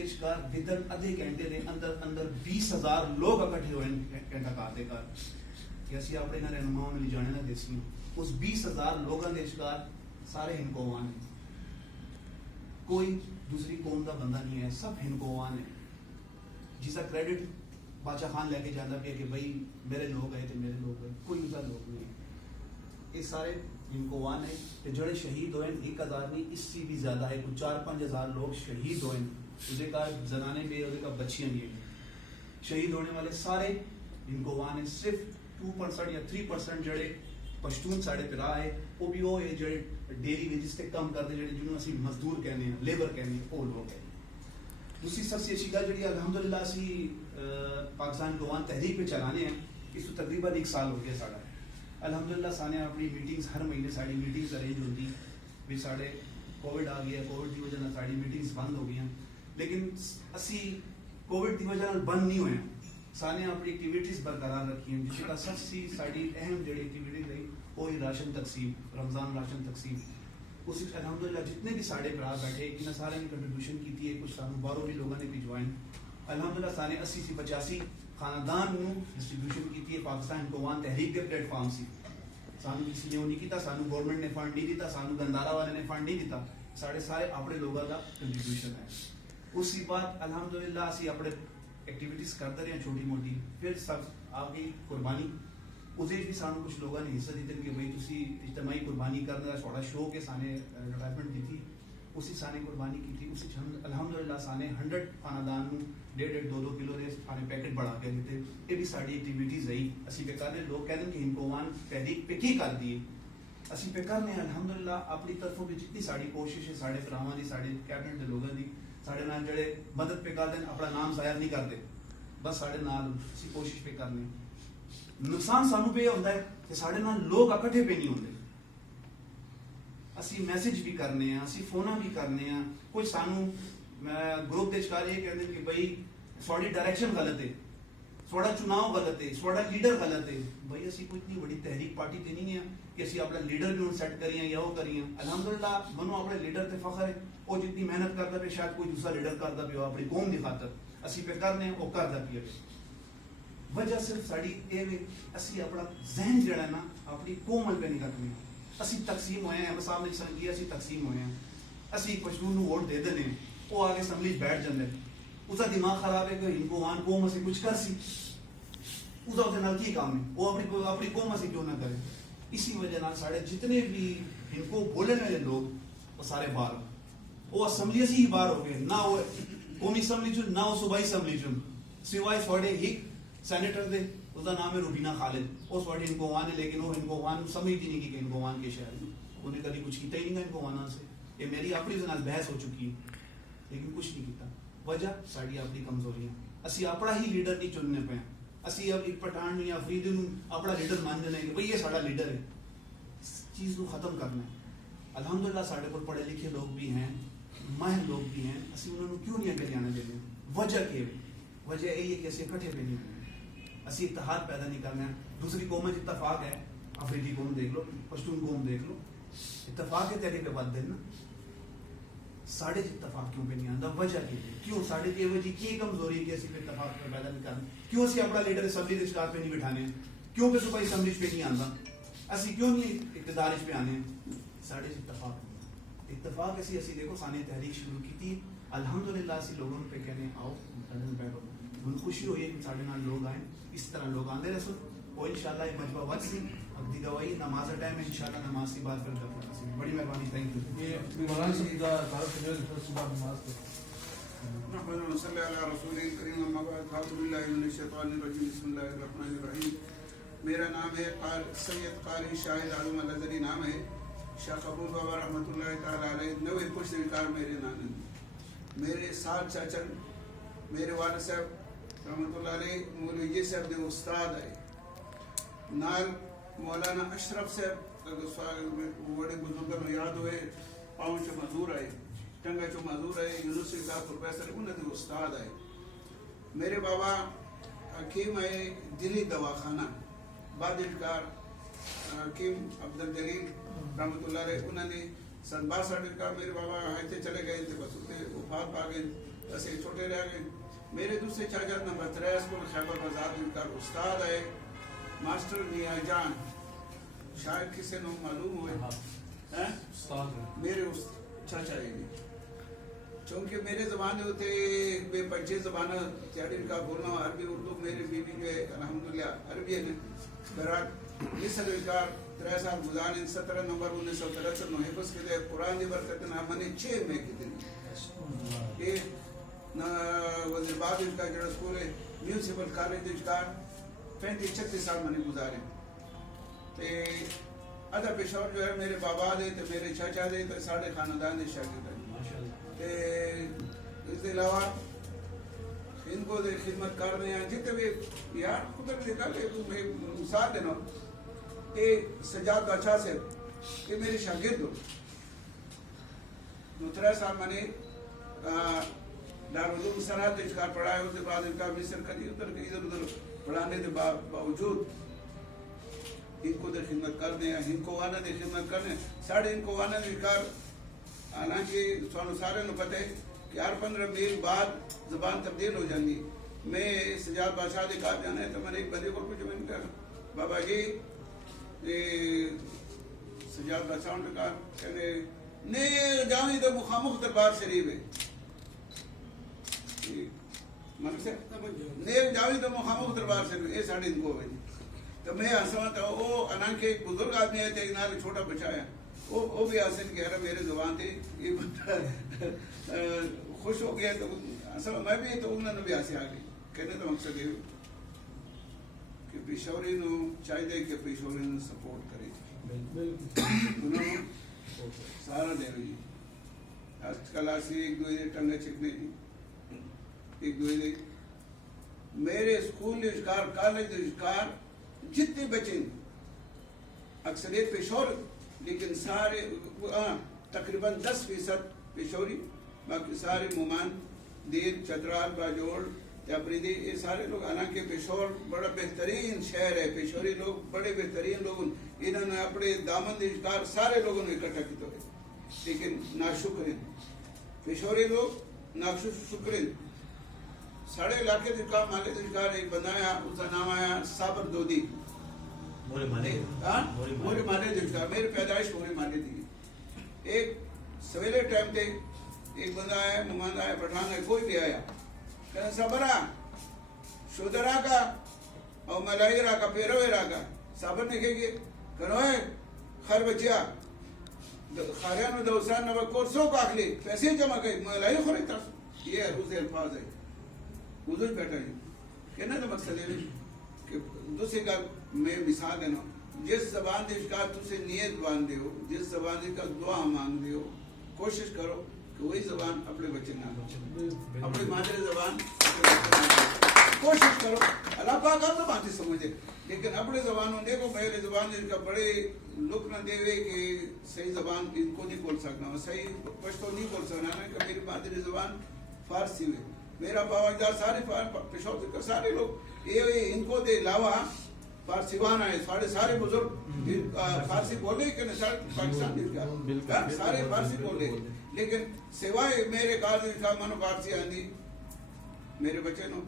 دیشکار بدن ادھے گھنٹے دے اندر اندر 20,000 لوگ اکٹھے ہوئے گھنٹہ کاتے کار کہ اسی اپنے نہ رہنماؤں میں جانے نہ دیسی ہوں. اس 20,000 لوگوں دیشکار سارے ہندکوان ہیں, کوئی دوسری قوم کا بندہ نہیں ہے, سب ہندکوان ہیں. جس کا کریڈٹ بادشاہ خان لے کے جانا پیا کہ بھائی میرے لوگ آئے تو میرے لوگ آئے, کوئی دوسرا لوگ نہیں ہے. یہ سارے ہندکوان ہیں کہ جڑے شہید ہوئے 1,000 نہیں, اس سے بھی زیادہ ہے, کچھ 4-5 ہزار لوگ شہید ہوئے. اسے کا زنانے بھی اسے کا بچیاں بھی ہیں. شہید ہونے والے سارے ہندکوان ہیں. صرف 2% یا 3% جڑے پشتون ساڑے پرا ہے وہ بھی وہ ہے جڑے ڈیلی ویجز تے کام کرتے جڑے جنہوں اسی مزدور کہنے ہیں, لیبر کہنے ہیں, وہ لوگ ہیں. دوسری سب سے اچھی گل جڑی الحمدللہ اسی پاکستان گوان تحریک پہ چلانے ہیں, اس کو تقریباً 1 سال ہو گیا ساڑا. الحمدللہ سانے اپنی میٹنگز ہر مہینے ساری میٹنگز ارینج ہوتی بھی. ساڑے کووڈ آ گیا, کووڈ کی وجہ سے ساری میٹنگز بند ہو گئی ہیں, لیکن اسی کووڈ کی وجہ سے بند نہیں ہوئے ہیں. سانے اپنی ایکٹیویٹیز برقرار رکھی ہیں, جس کا سب سے ساری اہم جڑی ایکٹیویٹیز رہی وہی راشن تقسیم, رمضان راشن تقسیم. اس الحمدللہ جتنے بھی ساڑے برا بیٹھے انہیں سارے نے کنٹریبیوشن کی تھی. کچھ سانوں باروں بھی لوگوں نے بھی جوائن الحمدللہ سانے 80 سے 85 خاندان نو ڈسٹریبیوشن کی تھی پاکستان گوان تحریک کے پلیٹ فارم سے. سانو کسی نے وہ نہیں کیتا, سانو گورنمنٹ نے فنڈ نہیں دیتا, سانو گندارا والے نے فنڈ نہیں دیتا, سارے اپنے لوگوں کا کنٹریبیوشن ہے. اس کے بعد الحمدللہ اسی اپنے ایکٹیویٹیز کرتے رہے ہیں چھوٹی موٹی. پھر سب آپ کی قربانی اسے بھی سانو کچھ لوگوں نے حصہ دیتے کہ بھائی تسی اجتماعی قربانی کرنے کا تھوڑا شوق ہے. سانے ایڈورٹائزمنٹ دی تھی, اسی سانے قربانی کی تھی. اسی الحمدللہ سانے 100 خاندان نو 1.5-2 کلو دے سانے پیکٹ بڑھا کے دیتے. یہ بھی ساری ایکٹیویٹیز رہی. اسی پہ کرنے لوگ کہتے ہیں کہ ہندکوان تحریک پہ کی کر دیے, اسی پہ کرنے الحمدللہ اپنی طرفوں بھی جتنی ساری کوشش ہے ساڑے فراہاں دی, ساڑے کیبنٹ دے لوگوں دی, ساڑے نال جڑے مدد پہ کر دیں اپنا نام ظاہر نہیں کرتے, بس ساڑے نال اسی کوشش پہ کرنے. نقصان سانو پہ یہ ہوتا ہے کہ ساڑے نال لوگ اکٹھے پہ نہیں ہوتے. اسی میسج بھی کرنے ہیں, اسی فونا بھی کرنے ہیں. کوئی سانو گروپ دے چکار یہ کہتے ہیں کہ بھائی سوڑی ڈائریکشن غلط ہے, سوڑا چناؤ غلط ہے, سوڑا لیڈر غلط ہے. بھائی اسی کوئی اتنی بڑی تحریک پارٹی تے نہیں ہے کہ اسی اپنا لیڈر بھی سیٹ کریے یا وہ کریے. الحمدللہ منو اپنے لیڈر تے فخر ہے, وہ جتنی محنت کرتا پہ شاید کوئی دوسرا لیڈر کرتا بھی ہو اپنی قوم دی خاطر. اسی پہ کرنے وہ کرتا پیا. وجہ صرف ساڑی اے وے اسی اپنا ذہن جڑا ہے نا اپنی قوم پہ نہیں رکھنے. اسی تقسیم ہوئے ہیں, مسام نے سن کیا اسی تقسیم ہوئے ہیں. اسی پشتون نو ووٹ دے دینے, وہ آگے اسمبلی بیٹھ جاندے. اس کا دماغ خراب ہے کہ ہندکوان قوم سے کچھ کر سی, اس کا نال کی کام ہے, وہ اپنی قوم سے کیوں نہ کرے. اسی وجہ نال ساڑے جتنے بھی ہندکو بولنے والے لوگ وہ سارے باہر, وہ اسمبلی سے ہی باہر ہو گئے. نہ وہ قومی اسمبلی چن نہ وہ صوبائی اسمبلی چن, سوائے سوڑے ایک سینیٹر دے, اس کا نام ہے روبینہ خالد. وہ سوڑے ہندکوان ہے, لیکن وہ ہندکوان سمجھتی نہیں کہ ہندکوان کے شہر میں انہیں کبھی کچھ کیتا ہی نہیں گا ہندکوانوں سے. یہ میری اپنی نال بحث ہو چکی ہے, لیکن کچھ نہیں کیتا. وجہ ساری اپنی کمزوریاں, اسی اپنا ہی لیڈر نہیں چننے پہ. اسی اب ایک پٹھان یا افریدی نو اپنا لیڈر مان دینا کہ بھئی یہ ساڑا لیڈر ہے. اس چیز کو ختم کرنا ہے. الحمدللہ ساڑے پر پڑھے لکھے لوگ بھی ہیں, ماہر لوگ بھی ہیں, اسی انہوں نے کیوں نہیں اگلے آنا چاہیے. وجہ کیا ہے؟ وجہ یہی ہے کہ اسی اکٹھے پہ نہیں ہوئے, اسی اتحاد پیدا نہیں کرنا ہے. دوسری قومیں اتفاق ہے, افریدی قوم دیکھ لو, پشتون قوم دیکھ لو, اتفاق ہے تیرے پہ بات دینا. ساڑھے اتفاق کیوں پہ نہیں آتا؟ وجہ کیوں ساڑھے کی وجہ کی کمزوری ہے کہ اسی پہ اتفاق پہ پیدا نہیں کرنا. کیوں اسی اپنا لیڈر اسمبلی کے شکار پہ نہیں بٹھانے, کیوں کہ صوبائی اسمبلی پہ نہیں آتا, اسی کیوں نہیں اقتدار پہ آنے. ساڑھے اتفاق اتفاق اسی دیکھو سانے تحریک شروع کی تھی. الحمدللہ اسی لوگوں پہ کہنے آؤ بیٹھو, ان خوشی ہوئی ہے کہ ساڑھے نال لوگ آئیں. اس طرح لوگ آندے رسو, اور انشاءاللہ ایک مجمع وقت سی اگدی گواہی نماز ٹائم ہے, انشاءاللہ نماز کی بات پھر کرتے ہیں. بڑی مہربانی, تھینک یو. یہ مولانا صاحب کا تعارف کرنے کے صبح نماز پڑھ. نحمد صلی اللہ علیہ رسول کریم. اما بعد اعوذ باللہ من الشیطان الرجیم. بسم اللہ الرحمن الرحیم. میرا نام ہے سید قاری شاہد عالم الازری نام ہے. شاہ قبول بابا رحمۃ اللہ تعالیٰ علیہ 90 پشت وکار میرے نانا. میرے ساتھ چاچا میرے والد صاحب رحمۃ اللہ علیہ مولوی صاحب دے استاد ہے. نال مولانا اشرف صاحب بڑے بزرگوں میں یاد ہوئے, پاؤں چو مزور آئے, ٹنگا چو مزور آئے, یونیورسٹی کا پروفیسر انہوں نے استاد آئے. میرے بابا حکیم آئے دلی دواخانہ, بادلکار حکیم عبدالجلیل رحمۃ اللہ علیہ, انہوں نے 62 کا میرے بابا آئے چلے گئے تھے, بس اتنے وفات پا گئے. ایسے چھوٹے رہ گئے. میرے دوسرے چاچا نمبر 3 اسکول خیبر بازار ان کا استاد ہے ماسٹر نیا جان, شاید کسی نے معلوم ہوئے میرے چاچا ہے. چونکہ میرے زبان ہوتے میں 25 زبانہ تیاری کا بولنا عربی اردو. میری بیوی جو ہے الحمدللہ عربی ہے. برات مصر کا 3 سال گزارے. 17 نومبر 1963 میں حفظ کے قرآن دی برکت نہ منے 6 میں کے دن یہ وزیر باد کا جڑا اسکول ہے میونسپل کالج کا 35-36 سال میں نے گزارے. تے ادھا پشاور جو ہے میرے بابا دے تو میرے چاچا دے تو ساڑھے خاندان دے شاگرد ہیں. اس کے علاوہ ان کو خدمت کر رہے ہیں جتنے بھی یار قدرت نکالے مثال دینا. یہ سجاد بادشاہ سے یہ میرے شاگرد ہو. 3 سال میں نے دارالعلوم سرحد اجکار پڑھایا. اس کے بعد ان کا مصر کری ادھر ادھر پڑھانے کے باوجود ان کو در خدمت کر دیں. ان کو وانا دے خدمت کرنے ساڑھے ان کو وانا دے کار. حالانکہ سارے نو پتہ ہے کہ ہر 15 میل بعد زبان تبدیل ہو جاتی. میں سجاد بادشاہ دے کہا جانا ہے تو میں نے ایک بندے کو پوچھا. میں نے کہا بابا جی سجاد بادشاہ نے کہا کہنے نہیں جاؤں تو مخامخ دربار شریف ہے. نہیں جاؤں تو مخامخ دربار شریف یہ ساڑھے ان کو ہوئے. تو میں ہنسا تھا وہ انان کے ایک بزرگ آدمی آئے تھے ایک نال چھوٹا بچہ ہے. وہ بھی حاصل کہہ رہا میرے زبان تھی یہ بندہ خوش ہو گیا. تو اصل میں بھی تو انہوں نے بھی حاصل آ گئی. کہنے تو مقصد یہ کہ پشاوری نو چاہیے کہ پشاوری نو سپورٹ کرے. انہوں نے سارا دے رہی آج کل آسی ایک دو ٹنگے چکنے ایک دو میرے اسکول اجکار کالج اجکار جتنے بچے اکثریت پشاور لیکن سارے تقریباً 10% پشاوری. باقی سارے مومان دیر چترال باجوڑ تبریدی یہ سارے لوگ. حالانکہ پشاور بڑا بہترین شہر ہے. پشاوری لوگ بڑے بہترین لوگ انہوں نے اپنے دامن اجکار سارے لوگوں نے اکٹھا کیا ہے. لیکن ناشکر پشاوری لوگ ناشکر. ساڑھے علاقے کا مالک اجکار ایک بندہ آیا اس کا نام آیا صابر دودی. موری مانے دیکھتا میری پیدائش موری مانے تھی. ایک سویرے ٹائم تھے ایک بندہ آیا مہمان آیا پٹھان ہے کوئی بھی آیا کہنا صبرا شودرا کا اور ملائی را کا پیروے را کا. صابر نے کہے کہ کروئے خر بچیا خاریان و دوسران نوہ کورسوں کا اخلی پیسے جمع گئی ملائی خوری تھا. یہ حروز الفاظ ہے. حضور بیٹھا ہے کہنا تو مقصد ہے کہ دوسری کا میں مثال دینا. جس زبان دے کا تُسے نیت باندھ ہو جس زبان دے کا دعا مانگ دے ہو کوشش کرو کہ وہی زبان اپنے بچے نہ اپنی مادری زبان کوشش کرو. اللہ پاک آپ زبان سے سمجھے لیکن اپنے زبانوں دیکھو میرے زبان ان کا بڑے لک نہ دے ہوئے کہ صحیح زبان ان کو نہیں بول سکنا صحیح پشتو نہیں بول سکنا نا کہ میری مادری زبان فارسی ہوئے. میرا باوجدار سارے پشاور کے سارے لوگ یہ ان کو دے علاوہ فارسی وان آئے سارے بزرگ فارسی بولے کہ سارے پاکستان سارے فارسی بولے. لیکن سوائے میرے کالج کا منو فارسی آندی میرے بچے نو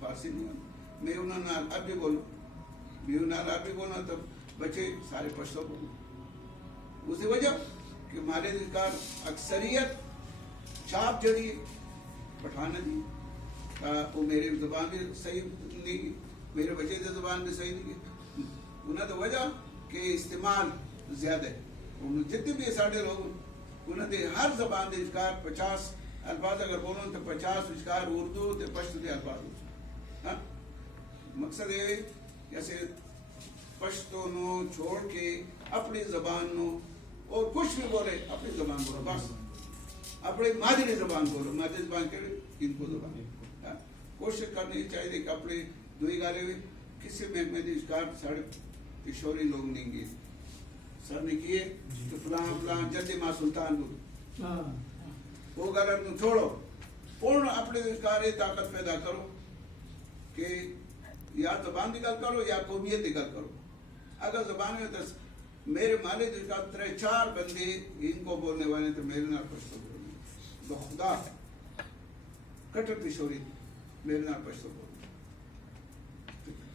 فارسی نہیں آندی. میں انہوں نے عربی بولوں بھی انہوں نے عربی بولنا تو بچے سارے پشتو بولوں. اسی وجہ کہ ہمارے دلکار اکثریت چھاپ جڑی پٹھانا دی وہ میرے زبان بھی صحیح نہیں میرے بچے کی زبان بھی صحیح نہیں. انہیں تو وجہ کہ استعمال زیادہ ہے. جتنے بھی ساڑھے لوگ انہیں دے ہر زبان دے اشکار 50 الفاظ اگر بولوں تو 50 اشکار اردو تے پشتو دے الفاظ. مقصد ہے جیسے پشتو نو چھوڑ کے اپنی زبان نو اور کچھ بھی بولے اپنی زبان بولو بس اپنی مادری زبان بولو. مادری زبان کے ان کو زبان کوشش کرنی چاہیے کہ اپنے دوئی گالے ہوئے کسی محکمے دی اشکار ساڑھے پشوری لوگ نہیں گئے سر نے کیے تو فلان جدی ماں سلطان کو وہ غلط نو چھوڑو پورن اپنے اشکار طاقت پیدا کرو کہ یا زبان دی گل کرو یا قومیت دی گل کرو. اگر زبان میں تو میرے مالک اشکار 3-4 بندے ان کو بولنے والے تو میرے نال پشتو بولنے تو خدا کٹر پشوری میرے نال پشتو بول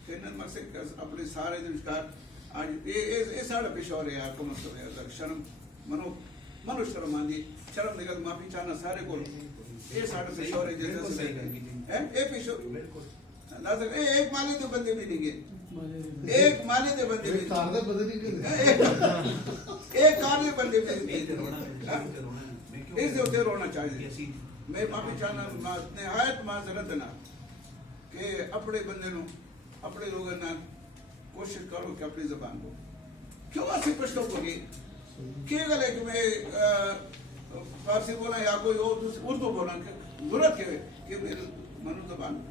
تینن مقصد اپنے سارے دنشکار آج یہ ساڑھا پشور ہے یار کم از کم ہے شرم منو شرم آندی شرم نگل معافی چاہنا سارے کو یہ ساڑھا پشور ہے جیسا سے اے پشور ناظر ایک مالی دے بندے بھی نہیں گئے ایک مالی دے بندے بھی ایک کاردہ بدلی کے ایک کاردہ بندے بھی اس سے ہوتے رونا چاہیے میں معافی چاہنا نہایت معذرت نہ کہ اپنے بندے نو اپنے لوگوں نے کوشش کرو کہ اپنی زبان کو کیوں ایسی پشتوں کو گئی کیا گل ہے کہ میں فارسی بولا یا کوئی اور اردو بولا ضرورت کیا ہے کہ میرے منو زبان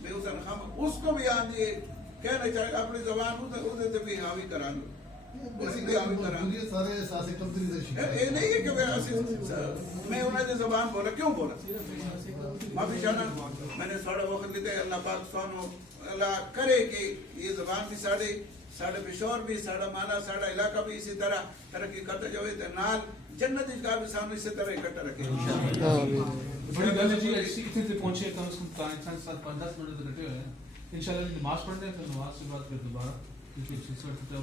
میں اس کو بھی آن دیے کہنا چاہے اپنی زبان اسے تو بھی حاوی کرا لو سارے احساس کمتری دے یہ نہیں ہے کہ میں انہیں جو زبان بولا کیوں بولا معافی چاہنا میں نے ساڑھا وقت لیتے اللہ پاک سوانو اللہ کرے کہ یہ زبان بھی ساڑھے پشور بھی ساڑھا مانا ساڑھا علاقہ بھی اسی طرح ترقی کرتا جاوے تے نال جنت اجگار بھی سامنے اسی طرح اکٹھا رکھے بڑی گل جی اسی اتنے تے پہنچے کم از کم انسان ساتھ 5-10 منٹ تک رکھے ہوئے ہیں انشاءاللہ نماز پڑھتے ہیں پھر نماز کے بعد پھر دوبارہ کچھ سلسلہ ہوتا ہے